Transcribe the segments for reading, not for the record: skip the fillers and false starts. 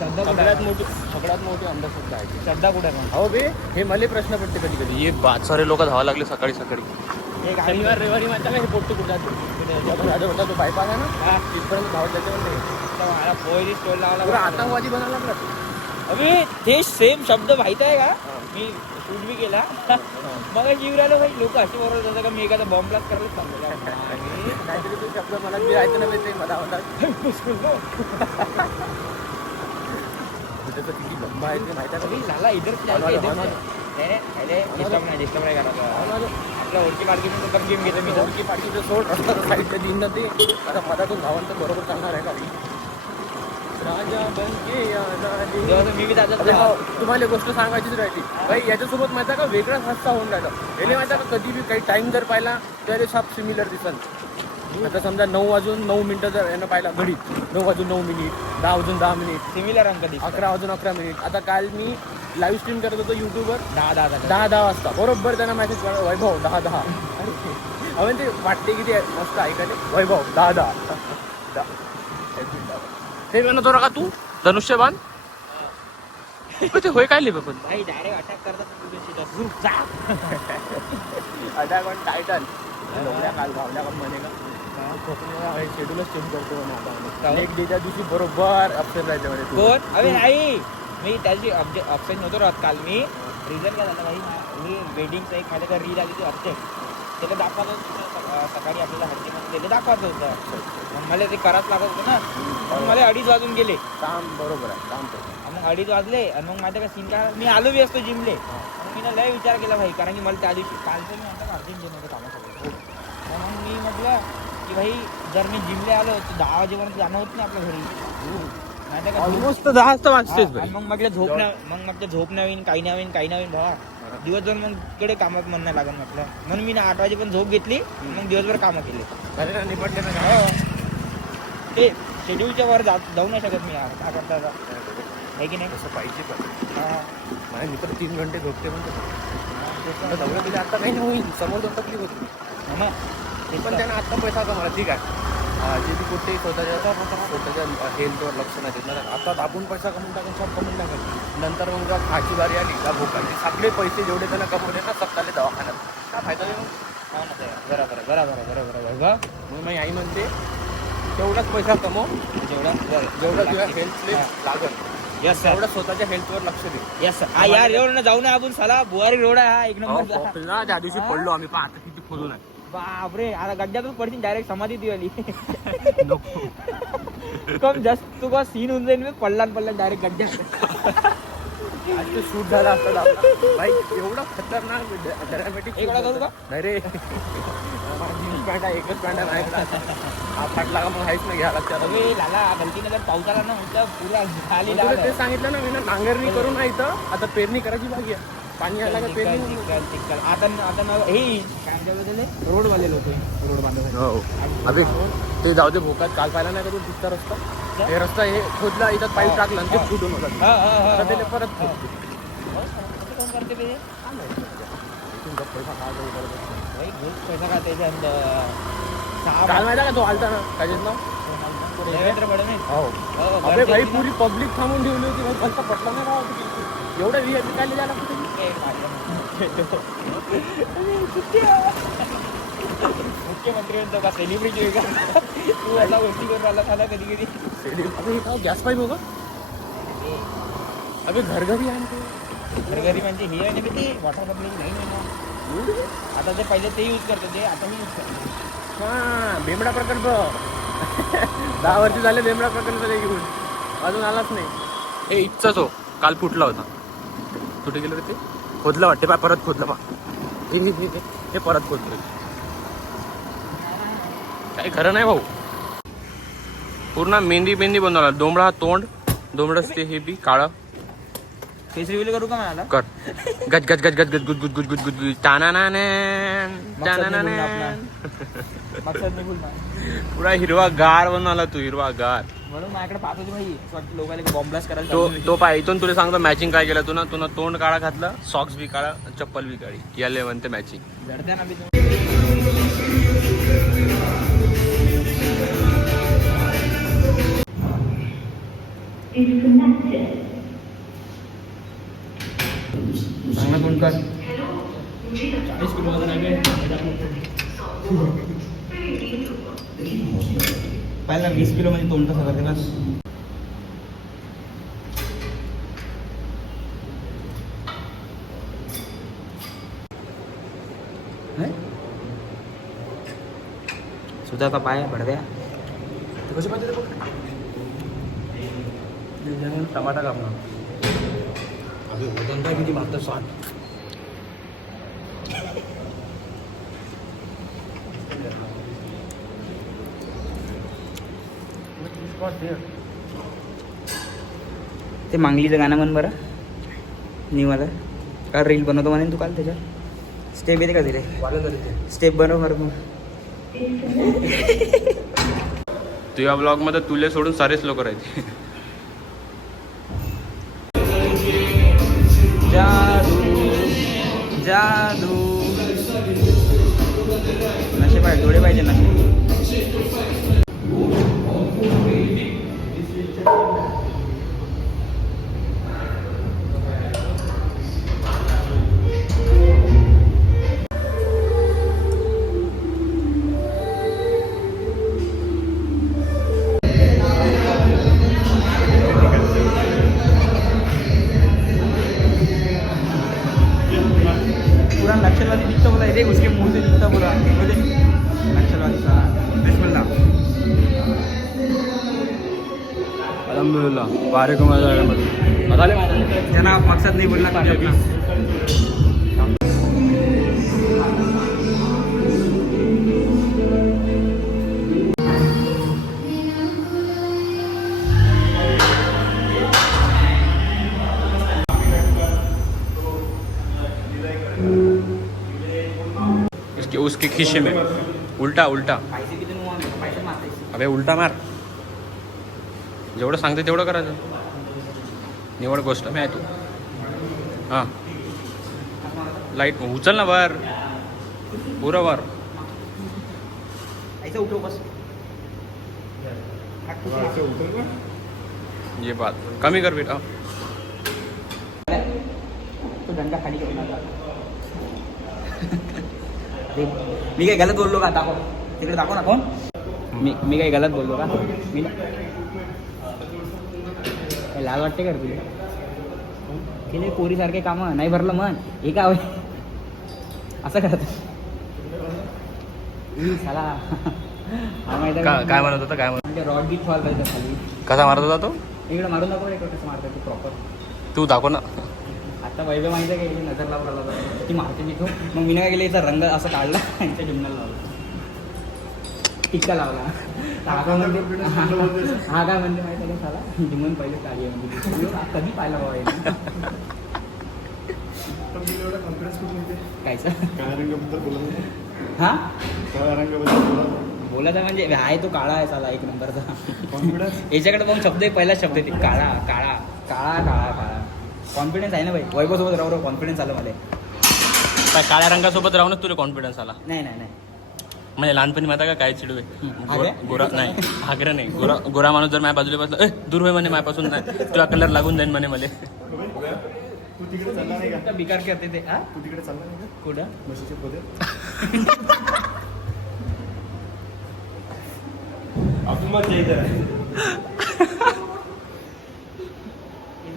सगळ्यात मोठी अंधश्रद्धा आहे. श्रद्धा कुठे का हो बे, हे मला प्रश्न पडते कधी कधी. हे बात सारे लोक धावा लागले सकाळी सकाळी. शनिवार रविवारी माहिती का हे पोट्टू कुठे होता तो बायपास आहे ना तिथपर्यंत धावत जाते म्हणते. मला पोहेची स्टोल लावला पुरा आतंकवादी बनायला लागला. अभि ते सेम शब्द माहित आहे का मी शूट बी केला मग जीव राहिलो भाई लोक असे बरोबर जातात का मी एखादा बॉम्ब ब्लास्ट करायला सांगतो काहीतरी तो शब्द मला बी ऐकणं मिळते मला त्याचं किती लंबा आहे ते माहिती आहे का? झाला इधर डिस्टर्ब नाही करायचं आपल्या ओळखी पालखीतून तर गेम घेतो मी ओळखी पाठीचं सोड रस्ता साईडला देईन ना ते आता मधातून धावून तर बरोबर चालणार आहे का राजा बनके मी बी त्याच्यात तुम्हाला गोष्ट सांगायचीच राहिली भाई. याच्यासोबत माहिती का वेगळाच हस्ता होऊन राहिला. याने माहिती का कधी बी काही टाइम जर पाहिला तर सब सिमिलर दिसन. आता समजा 9:09 जर यानं पाहिला घडीत 9:09, 10:10 सिमिलर अंक 11:11. आता काल मी लाईव्ह स्ट्रीम करत होतो युट्यूबवर 10:10 वाजता बरोबर त्यांना मेसेज करा वैभव 10:10. अरे ते वाटते की ते मस्त ऐकायला वैभव 10:10. हे म्हणत होता का तू धनुष्यबाण ते होय काय लिहिलं पण भाई डायरेक्ट अटॅक करतात अटॅक ऑन टायटन काल भावल्या का म्हणे का शेड्यूलच चेंज करतो म्हणे एक डेच्या दिवशी बरोबर अपसेट राहायचं म्हणे. कोण अरे नाही मी त्याची अपसेट नव्हतो राहत काल मी रिझन काय झालं भाई मी वेडिंगचं एक माझ्या रील आली ती अपसेट त्याला दाखवायचं होतं सकाळी आपल्याला हट्टीमध्ये त्याला दाखवायचं होतं मग मला ते करावंच लागत होतं ना मग मला 2:30 वाजून गेले काम बरोबर आहे काम करतो. मग 2:30 वाजले आणि मग माझ्या काय सीन काय मी आलो बी असतो जिमले मग मी लय विचार केला भाई कारण की मला त्या दिवशी कालचं मी म्हणतो अर्जंट जिम होतं कामासाठी म्हणून मी म्हटलं की भाई जर मी जिमले आलो तर 10 वाजेपर्यंत जाणं होत नाही आपल्या घरी ऑलमोस्ट 10 वाजता वाजतेच मग म्हटलं झोप नवीन काही नवीन भावा दिवसभर मग कडे कामात मन नाही लागत म्हटलं म्हणून मी 8 वाजे पण झोप घेतली मग दिवसभर कामं केले निपटले ना ते शेड्यूलच्या वर जाऊ नाही शकत मी यार का करता आहे की नाही तसं पाहिजे पण मी तर 3 घंटे झोपते म्हणतो दौरा दिले आता काही नाही होईल समोर जाऊन तकलीफ होती पण त्यांना आत्ता पैसा कमाला ठीक आहे जे बी कुठे स्वतःच्या हेल्थवर लक्ष नाही देत ना आता आपण पैसा कमवून टाकून सब कमवून टाकत नंतर मग जेव्हा खायची बारी आली का भोकाची सगळे पैसे जेवढे त्यांना कमवले ना स्वतःले दवाखान्यात काय फायदा नाही. बरोबर मग माझी आई म्हणते तेवढाच पैसा कमव जेवढा तुझ्या हेल्थले लागल यस तेवढा स्वतःच्या हेल्थवर लक्ष दे. यस यार एवढं जाऊ ना आपण साला बुवारी रोड आहे हा 1 नंबर ना त्या दिवशी पडलो आम्ही आता किती खोलून आहे बापरे आता गड्ड्यातच पडतील डायरेक्ट समाधी ती आली कम जस्ट तू का सीन होऊन जाईल मी पडला डायरेक्ट गड्ड्यात आज ते शूट झाला असता भाई एवढा खतरनाक ड्रामॅटिक नाही रे जीन्स पॅन्ट आहे एकच पॅन्ट नाही हा फाटला का मग हायच नाही घ्यायला लागते लाला गलतीने जर पाऊस आला ना म्हटलं पुरा खाली ते सांगितलं ना मी ना नांगरणी करून नाही इथं आता पेरणी करायची बाकी आहे पाणी आला का पेरणी आता हे काय रोड वाले लोक रोड बांधत अभि ते जाऊ दे भोकात काल पाहिला नाही का तू तिथचा रस्ता हे रस्ता हे खोदला इथं पाईप टाकला आणि ते फुटून होता ते परत करते पैसा का त्याच्या काल माहिती का तो आलता ना त्याच्यात ना देवेंद्र फडणवीस हो अबे भाई पुरी पब्लिक थांबून ठेवली होती भाई फक्त पटला नाही राहा एवढं व्हीआयपी काय लिहायला लागतं मुख्यमंत्री म्हणतो का सेलिब्रिटी आहे का तू असा गोष्टी करून राहिला साधा कधी कधी गॅस पाईप होगा अबे घरघरी आहे घरघरी म्हणजे हे आहे ना ते वॉटर सप्लाय नाही ना आता ते पहिले ते यूज करतो ते आता मी यूज करतो हां बेमडा प्रकल्प 10 वर्ष झाले बेमडा प्रकल्प घेऊन अजून आलाच नाही हे इच्छाच हो काल फुटला होता कुठे गेलं ते खोदलं वाटते बा परत खोदलं बा हे परत खोदलं काही खरं नाही भाऊ पूर्ण मेहंदी बनवला डोंबळा तोंड डोंबळच ते हे बी काळं फेस रिव्हील करू का मला कर गज गज गज गज गज गुज गुज गुज गुज गुज गुज टानानाने पुरा हिरवा गार बनवला तू हिरवा गार म्हणून माझ्याकडे पाहत होती भाई लोकांना बॉम्ब ब्लास्ट करायला तो पाय इथून तुला सांगतो मॅचिंग काय केलं तू ना तोंड काळा घातलं सॉक्स बी काळा चप्पल बी काळी याले म्हणते मॅचिंग जडते ना मी चांगला फोन कर. 40 किलोमीटर आहे. पहिला 20 किलो मध्ये तोंड कसं करते बस. सुधाचा पाय पडद्या कसे पाहिजे बघ. टमाटा कापणार धंदा किती मागतं 60. ते मांगलीचं गाणं म्हण बरं निवाला का रील बनवतो म्हणे तू काल त्याच्यावर स्टेप येते का तिथे स्टेप बनव बरं मग. तुझ्या ब्लॉग मध्ये तुले सोडून सारेच लोक राहते. जादू जादू नशे पाहिजे डोळे पाहिजे नशे. पूरा नक्सलवादी दिखता बोला रे उसके मुंह से दिखता पूरा बोले नक्सलवादी साला. बिस्मिल्लाह. अल्हम्दुलिल्लाह बारे को मजा आया मतलब जनाब मकसद नहीं बोलना था अपना. उसके खीसे में उल्टा उल्टा. पैसे किती पैसे मारते. अबे उलटा मार. जेवढं सांगते तेवढं करायचं. निवड गोष्ट मी आहे तू. हां लाईट उचल ना वर पुरं वर. ऐसा उठो बस. ये बात कमी कर बेटा. तो डंडा खाली घेऊन आला. मी काही गलत बोललो का दाखव तिकडे दाखव ना कोण. मी काही गलत बोललो का मी काय लाज वाटते का तुला केले पोरीसारखे कामं नाही भरलं मन हे का असं करत साला. हा माहिती काय म्हणत होता काय म्हणत म्हणजे रॉड बीच फॉल पाहिजे खाली कसा मारत होता तो. इकडे मारून दाखव इकडे कसं मारतात तू प्रॉपर. तू दाखव ना. आता वैभव माहिती आहे का याची नजर लावून आला होता ती मारते तिथून. मग मी काय केलं याचा रंग असं काढला यांच्या जिमनाला लावला टिक्का लावला. हा काय म्हणजे माहिती आहे का साला जिमून पहिले काढली म्हणजे कधी पाहिला बाबा कायचं हा बोलायचा म्हणजे आहे तो काळा आहे साला एक नंबरचा. याच्याकडे पाहून शब्द आहे पहिला शब्द आहे काळा काळा काळा काळा काळा. कॉन्फिडन्स आहे ना भाई वैभव सोबत राहू कॉन्फिडन्स आलं मला. काय काळ्या रंगासोबत राहूनच तुला कॉन्फिडन्स आला. नाही नाही नाही म्हणजे लहानपणी माहिती का काय चिडवे हागऱ्या? गोरा नाही हागरा नाही गोरा माणूस जर माझ्या बाजूला बसला दूर होय म्हणे माझ्यापासून नाही तुला कलर लागून जाईन म्हणे मला. बिकार करते ते हा तू तिकडे चालला नाही का कुठं म्हशीचे पोते. आपण मग इथं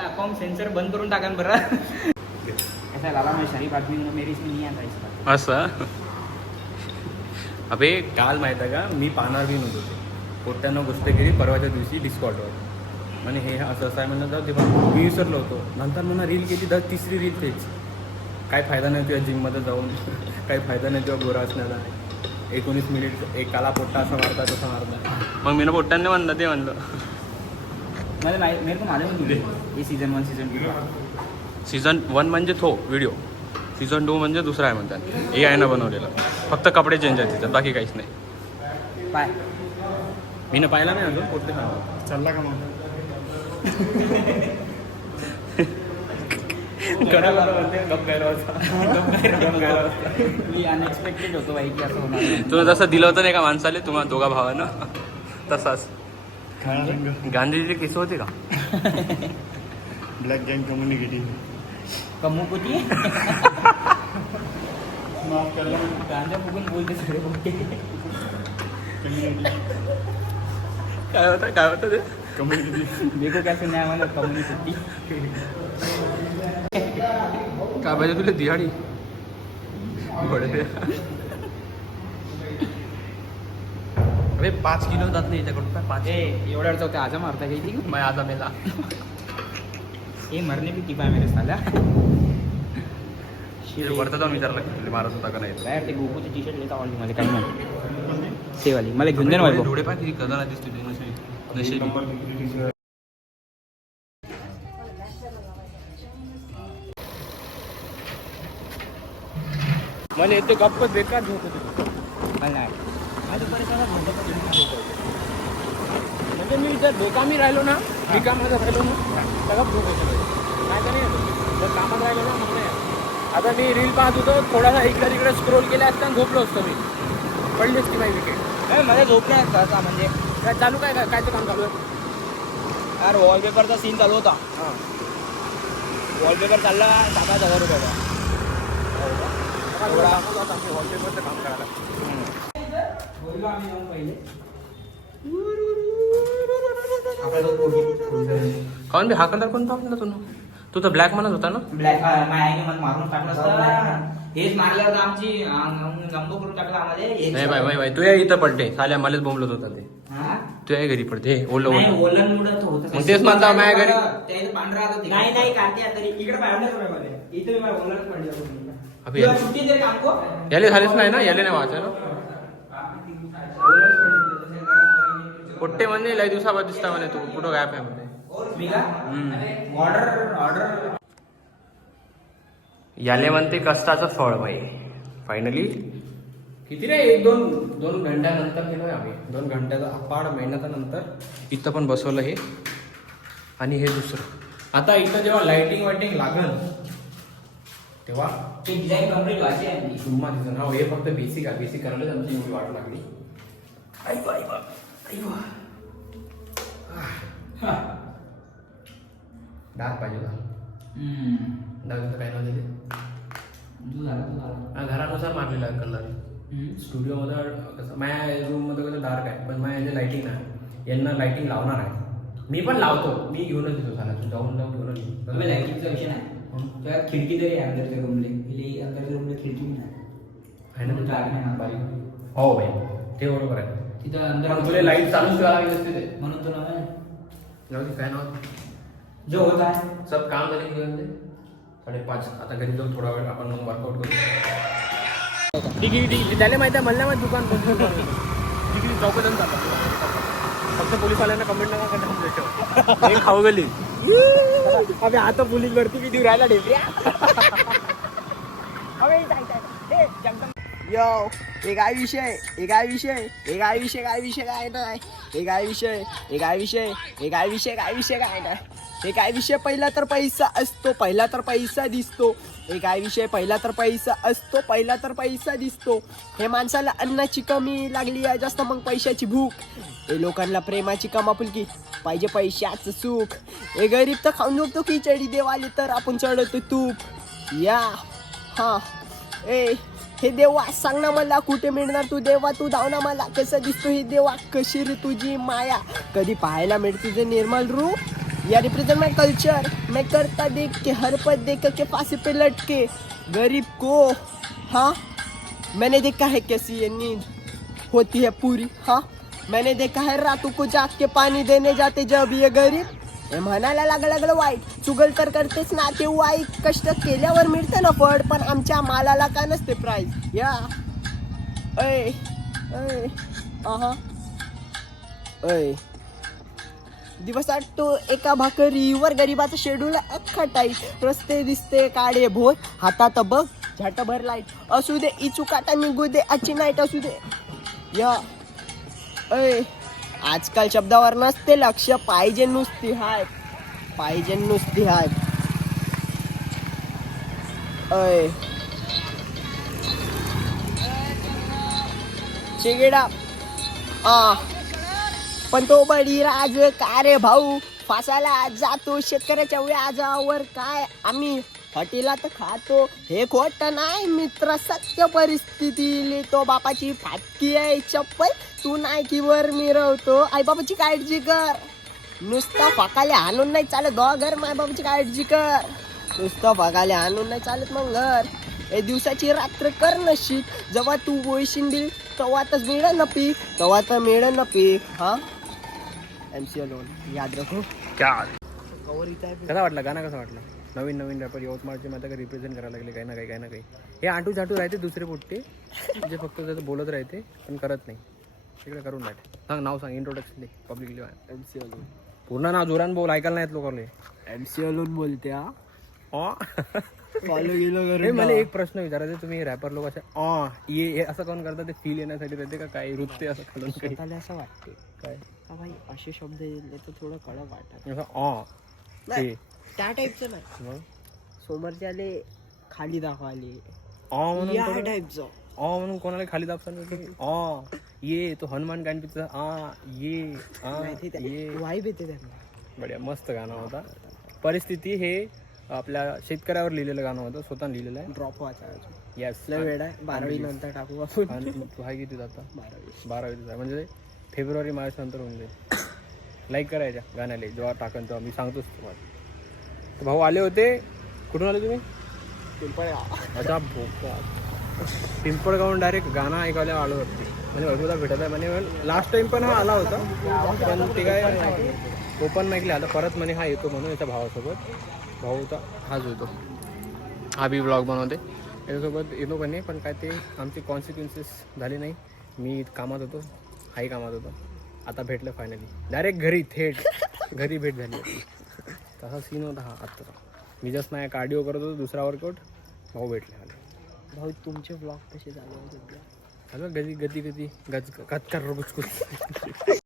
अकाउंट सेन्सर बंद करून टाका बरं. ऐसा लाला मैं शरीफ आदमी हूं मेरी इसमें नहीं आता इसका. असं अबे काल माहिती आहे का मी पाहणार बी नव्हतो. पोट्यानं गोष्ट केली परवाच्या दिवशी डिस्कॉटवर म्हणे हे असं असं आहे म्हणलं जाऊ ते पण मी विसरलो होतो. नंतर म्हणा रील केली दर तिसरी रील तेच. काय फायदा नाही तुझ्या जिममध्ये जाऊन काही फायदा नाही तुझ्या गोरा असण्याचा. 19 मिनिट एक काला पोट्टा असा मारता तसा मारता. मग मी ना पोट्ट्याने म्हणलं ते म्हणलं मेरे को मालूम नहीं ये सीजन 1 सीजन 2 सीझन 1 म्हणजे तो व्हिडिओ. सीझन 2 म्हणजे दुसरा आहे म्हणतात. हे आहे ना बनवलेलं फक्त कपडे चेंज आहेत तिथं बाकी काहीच नाही. बाय मी ना पाहिला नाही अजून पोट्टे सांगा चालला का मग मी अनएक्सपेक्टेड होतो बाई की असं होणार. तुला जसं दिलं होतं नाही का माणसाले तुम्हाला दोघा भावानं तसाच काळा रंग गांधीजी केस होते का? ब्लॅक गँग कम्युनिकेटिव्ह कमुकुटी माफ करा गांजा बघून बोलते सगळे बोलते. काय होतं ते? कम्युनिकेटिव्ह देखो कैसे नाही आम्हाला कम्युनिटी. काय पाहिजे तुला दिहाडी? अरे 5 किलो जात नाही याच्याकडून काय 5 एवढ्या अडचण होते आजा मारता काही ती मैं आजा मेला. ये मरने भी टिपा मेरे साला. वरता जाऊन विचारलं की मारत होता का नाही. बाहेर ते गोकुची टी शर्ट घेता आवडली मला काही नाही ते वाली मला घेऊन दे ना बाबा. डोळे पाय किती कदाला दिसते ते नशेली. मला येते गप्प बेकार झोप होते. मला नाही म्हणजे मी जर बेकामी राहिलो ना बेकामात राहिलो ना सगळं झोप होतं काय का नाही. जर कामात राहिलो ना मग नाही. आता मी रील पाहत होतो थोडासा इकडे तिकडे स्क्रोल केला असताना झोपलो असतो मी. पडलीच की माझी विकेट. नाही मला झोप नाही येत सहसा. म्हणजे काय चालू कायचं काम चालू आहे? यार वॉलपेपरचा सीन चालू होता. हां वॉलपेपर चालला 7,000 रुपयाचा. वॉलपेपरचं काम करायला. काऊन बी हा कलर कोणता होता तुला? तू तर ब्लॅक म्हणत होता ना? ब्लॅक माझ्या आईने मला मारून टाकलं असतं. हेच मारल्यावर आमची गंबो करून टाकलं आम्हाला. नाही बाय तू या इथं पडते साल्या मलाच बोंबलत होता ते. तू या घरी पडते ओलं नाही ओलनमुळे तो होतं. मग तेच म्हणता माझ्या घरी. त्याचं पांढरा होतं. नाही नाही काढते तरी इकडे पाहिलं मला. इथे मी ओलनच पडलं. अबे तुला सुट्टी दे काम को. याले झालेच नाही ना याले नाही वाचाय ना. पोट्टे म्हणजे लय दिवसाबाद दिसता म्हणे तू कुठं गायब आहे म्हणे. मी का ऑर्डर याले म्हणते कष्टाचं फळ बाई. फायनली किती रे 2 घंट्यानंतर गेलोय आम्ही. 2 घंट्याचा अपाड मेहनतानंतर इथं पण बसवलं हे. आणि हे दुसरं आता इथं जेव्हा लाइटिंग वायटिंग लागल तेव्हा ते डिझाईन कम्प्लीट व्हायची आहे. तुम्हा दिसन. हा हे फक्त बेसिक आहे. बेसिक करायलाच आमची एवढी वाट लागली. डाग पाहिजे का? डाग काय नाव दिले? घरानुसार मारलेला आहे कलर. स्टुडिओमध्ये कसं माझ्या रूममध्ये कसं डार्क आहे पण माझ्या लाइटिंग आहे. यांना लाइटिंग लावणार आहे. मी पण लावतो. मी घेऊनच येतो साला. तू जाऊन घेऊनच येतो. लाइटिंगचा विषय नाही. त्या खिडकी तरी आहे अंदरच्या रूमले. अंदरच्या रूमला खिडकी नाही. आहे ना डार्क नाही बारीक. हो बाई ते बरोबर आहे. तिथं अंदर तुला लाईट चालूच करावी लागली असते ते. म्हणून तो ना जाऊ दे फॅन आहोत. जो होता है सब काम झाले की घेऊन दे. 5:30 आता घरी जाऊन थोडा वेळ आपण मग वर्कआउट करू. ठीक त्याला माहिती आहे म्हणलं मग दुकान तिकडे चौकातून चाललं. फक्त पोलीसवाल्यांना कमेंट नका करता. खाऊ गेली अबे आता पोलीस भरती मी देऊ राहिला डेब्रिया. यो हे काय विषय काय नाही. हे काय विषय पहिला तर पैसा असतो पहिला तर पैसा दिसतो. हे काय विषय पहिला तर पैसा असतो पहिला तर पैसा दिसतो. हे माणसाला अन्नाची कमी लागली आहे जास्त मग पैशाची भूक. हे लोकांना प्रेमाची कमापुलकी पाहिजे पैशाचं सुख. हे गरीब तर खाऊन झोपतो खिचडी देवाले तर आपण चढवतो तूप. या हा ए हे देवा सांग ना मला कुठे मिळणार तू देवा तू धाव ना मला कसं दिसतो हे देवा कशी रे तुझी माया कधी पाहायला मिळते तुझे निर्मल रूप. या रिप्रेजेंट माय कल्चर मैं करता देख के हर पद देख के फांसी पे लटके गरीब को. हाँ मैंने देखा है कैसी ये नींद होती है पूरी. हाँ मैंने देखा है रातों को जाग के पानी देने जाते जब ये गरीब. हे म्हणायला लागलं वाईट चुगल तर करतेच ना ते वाईट. कष्ट केल्यावर मिळते ना फळ पण आमच्या मालाला का नसते प्राईज. या ऐ ऐ दिवस आटतो एका भाकरीवर गरीबाचं शेड्यूल अख्खा टाईट. रस्ते दिसते काडे भोर हातात बघ झाटभर लाईट असू दे इचू काटा निघू दे आजची नाईट असू दे. या ऐ आजकाल शब्दावर नसते लक्ष पाहिजे नुसती हाय ऐ चिगिडा पण तो बळीराज काय रे भाऊ फासाला जातो शेतकऱ्याच्या व्याजावर काय आम्ही हॉटेला तर खातो हे खोट नाही मित्र सत्य परिस्थिती तो बापाची फाटकी आहे चप्पल तू नायकीवर मिरवतो आई बाबाची काळजी कर नुसतं फकाले आणून नाही चालत घर माय बाबाची काळजी कर नुसतं फकाले आणून नाही चालत मग घर ए दिवसाची रात्र कर नशीब जेव्हा तू बोलशील तेव्हा तर मिळेल ना पीक तेव्हा तर मिळेल ना पीक हा MC लोन याद रखो क्या कवर इथं आहे कसा वाटला गाणं कसं वाटलं नवीन रॅपर यवतमाळचे माता काही रिप्रेझेंट करायला लागले काही ना काही हे आटू झाटू राहते दुसरे पोट्टे जे फक्त त्याचं बोलत राहते पण करत नाही तिकडे करून राहते सांग नाव सांग इंट्रोडक्शन दे पब्लिकली MC लोन पूर्ण नाव जोरान बोल ऐकायला नाहीत लोकांना MC लोन बोलते हा ऑ फॉलो गेलो हे मला एक प्रश्न विचारायचा तुम्ही रॅपर लोक असे ये असं कोण करतात ते फील येण्यासाठी राहते का काय वृत्ती असं खालून काही स्वतःला असं वाटते काय का भाई असे शब्द येईल तर थोडं कडक वाटत असं नाही त्या टाईपचं नाही मग समोरच्याले खाली दाखवाले म्हणून या कोण- टाईपचं म्हणून कोणाला खाली दाबसा ये तो हनुमान कांडीचा ये ये वाईब येते त्यांना बढिया मस्त गाणं होता परिस्थिती हे आपल्या शेतकऱ्यावर लिहिलेलं गाणं होतं स्वतः लिहिलेलं आहे ड्रॉप वाचा येस लय वेळ आहे 12वी नंतर टाकू आपण आणि तू हाय किती जाता 12वी 12वी म्हणजे फेब्रुवारी मार्च नंतर होऊन जाईल लाईक करायच्या गाण्याला जेव्हा टाकन तेव्हा मी सांगतोच तुम्हाला तर भाऊ आले होते कुठून आले तुम्ही अच्छा भोका पिंपळगावून डायरेक्ट गाणं ऐकायला आलो होते म्हणजे वैभवला भेटत आहे म्हणजे लास्ट टाइम पण हा आला होता पण ते काय ओपन माईकला आला परत म्हणे हा येतो म्हणून याच्या भावासोबत भाऊ होता हाच होतो हा बी ब्लॉग बनवते त्याच्यासोबत येतो पण नाही पण काय ते आमचे कॉन्सिक्वेन्सेस झाले नाही मी कामात होतो हाही कामात होतो आता भेटलं फायनली डायरेक्ट घरी थेट घरी भेट झाली होती तसा सीन होता हा आत्ता मी जस्ट नाही कार्डिओ करत होतो दुसरा वर्कआउट भाऊ भेटले आले भाऊ तुमचे ब्लॉग कसे झाले हॅलो गदी गदी गदी गज गज कर